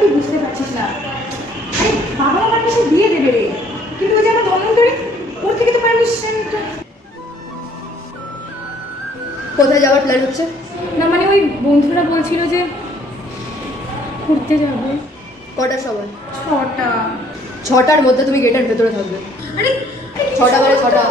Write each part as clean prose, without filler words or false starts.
তুই বুঝতে পারছিস না। আরে বাবা আমার কিছু দিয়ে দেবে রে, কিন্তু ওই যে আমার ধর্মন্তরী, ওর থেকে তো পারমিশন। কোথায় যাওয়ার প্ল্যান হচ্ছে? না মানে ওই বন্ধুরা বলছিল যে ঘুরতে যাবো। কটার সময়? 6টা। 6টার মধ্যে তুমি গেটের ভেতরে থাকবে। আরে 6টা মানে 6টা।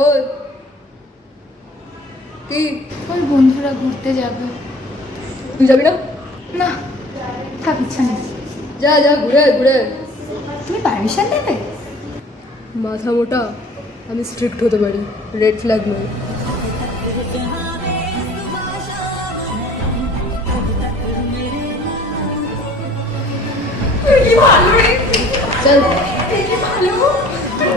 ওই কি? ওই বন্ধুরা ঘুরতে যাবে। তুই যাবি না? না থাক, ইচ্ছা নেই। যা যা, ঘুরে ঘুরে। তুমি পারমিশন দেবে? মাথা মোটা, আমি স্ট্রিক্ট হতে পারি, রেড ফ্ল্যাগ নয়। কি ভালো রে, চল কি ভালো। চল।